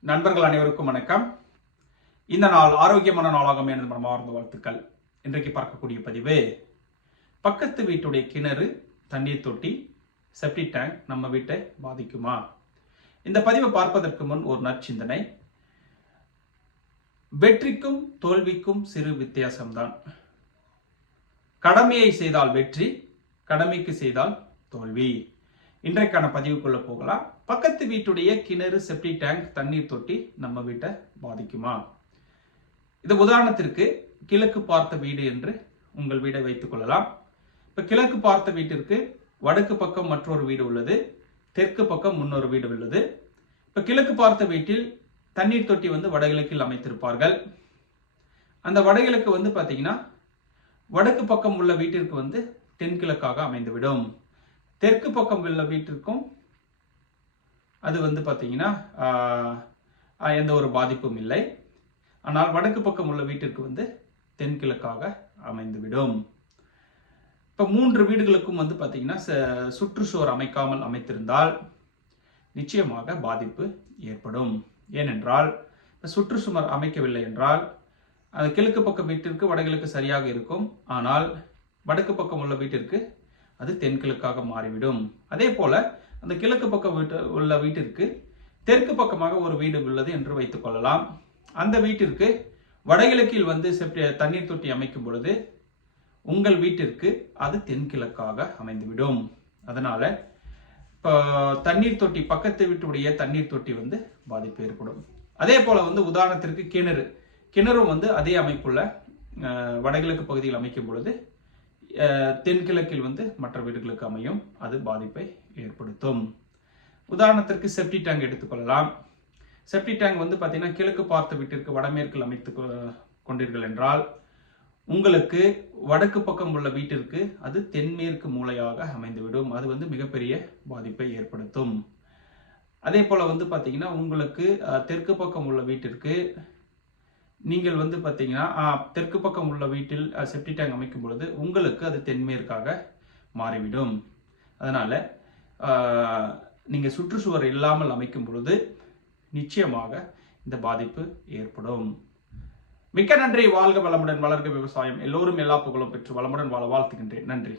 நண்பர்கள் அனைவருக்கும் வணக்கம். இந்த நாள் ஆரோக்கியமான நாளாகும் எனது மனமார்ந்த வாழ்த்துக்கள். இன்றைக்கு பார்க்கக்கூடிய பதிவு பக்கத்து வீட்டுடைய கிணறு தண்ணீர் தொட்டி செப்டி டேங்க் நம்ம வீட்டை பாதிக்குமா? இந்த பதிவை பார்ப்பதற்கு முன் ஒரு நற்சிந்தனை. வெற்றிக்கும் தோல்விக்கும் சிறு வித்தியாசம்தான். கடமையை செய்தால் வெற்றி கடமைக்கு செய்தால் தோல்வி. இன்றைக்கான பதிவுக்குள்ள போகலாம். பக்கத்து வீட்டுடைய கிணறு செப்டி டேங்க் தண்ணீர் தொட்டி நம்ம வீட்டை பாதிக்குமா? இது உதாரணத்திற்கு கிழக்கு பார்த்த வீடு என்று உங்கள் வீடை வைத்துக் கொள்ளலாம். இப்ப கிழக்கு பார்த்த வீட்டிற்கு வடக்கு பக்கம் மற்றொரு வீடு உள்ளது. தெற்கு பக்கம் முன்னொரு வீடு உள்ளது. இப்ப கிழக்கு பார்த்த வீட்டில் தண்ணீர் தொட்டி வந்து வடகிழக்கில் அமைத்திருப்பார்கள். அந்த வடகிழக்கு வந்து பாத்தீங்கன்னா வடக்கு பக்கம் உள்ள வீட்டிற்கு வந்து தென்கிழக்காக அமைந்துவிடும். தெற்கு பக்கம் உள்ள வீட்டிற்கும் அது வந்து பார்த்தீங்கன்னா எந்த ஒரு பாதிப்பும் இல்லை. ஆனால் வடக்கு பக்கம் உள்ள வீட்டிற்கு வந்து தென்கிழக்காக அமைந்துவிடும். இப்போ மூன்று வீடுகளுக்கும் வந்து பார்த்தீங்கன்னா ச- சுற்றுச்சுவர் அமைக்காமல் அமைத்திருந்தால் நிச்சயமாக பாதிப்பு ஏற்படும். ஏனென்றால் இப்போ சுற்றுச்சுவர் அமைக்கவில்லை என்றால் அது கிழக்கு பக்கம் வீட்டிற்கு வடகிழக்கு சரியாக இருக்கும். ஆனால் வடக்கு பக்கம் உள்ள வீட்டிற்கு அது தென்கிழக்காக மாறிவிடும். அதே போல அந்த கிழக்கு பக்கம் வீட்டு உள்ள வீட்டிற்கு தெற்கு பக்கமாக ஒரு வீடு உள்ளது என்று வைத்துக் கொள்ளலாம். அந்த வீட்டிற்கு வடகிழக்கில் வந்து செப்டி தண்ணீர் தொட்டி அமைக்கும் பொழுது உங்கள் வீட்டிற்கு அது தென்கிழக்காக அமைந்துவிடும். அதனால இப்போ தண்ணீர் தொட்டி பக்கத்து வீட்டுடைய தண்ணீர் தொட்டி வந்து பாதிப்பு ஏற்படும். அதே போல வந்து உதாரணத்திற்கு கிணறு. கிணறும் வந்து அதே அமைப்புள்ள வடகிழக்கு பகுதியில் அமைக்கும் பொழுது தென்கிழக்கில் வந்து மற்ற வீடுகளுக்கு அமையும். அது பாதிப்பை ஏற்படுத்தும். உதாரணத்திற்கு செப்டி டேங்க் எடுத்துக்கொள்ளலாம். செப்டி டேங்க் வந்து பார்த்தீங்கன்னா கிழக்கு பார்த்த வீட்டிற்கு வடமேற்கில் அமைத்து கொண்டீர்கள் என்றால் உங்களுக்கு வடக்கு பக்கம் உள்ள வீட்டிற்கு அது தென்மேற்கு மூலையாக அமைந்துவிடும். அது வந்து மிகப்பெரிய பாதிப்பை ஏற்படுத்தும். அதே போல் வந்து பார்த்தீங்கன்னா உங்களுக்கு தெற்கு பக்கம் உள்ள வீட்டிற்கு நீங்கள் வந்து பார்த்தீங்கன்னா தெற்கு பக்கம் உள்ள வீட்டில் செப்டி டேங்க் அமைக்கும் பொழுது உங்களுக்கு அது தென்மேற்காக மாறிவிடும். அதனால் நீங்கள் சுற்றுச்சுவர் இல்லாமல் அமைக்கும் பொழுது நிச்சயமாக இந்த பாதிப்பு ஏற்படும். மிக்க நன்றி. வாழ்க வளமுடன் வளர்க விவசாயம். எல்லோரும் எல்லா புகழும் பெற்று வளமுடன் வாழ வாழ்த்துகின்றேன். நன்றி.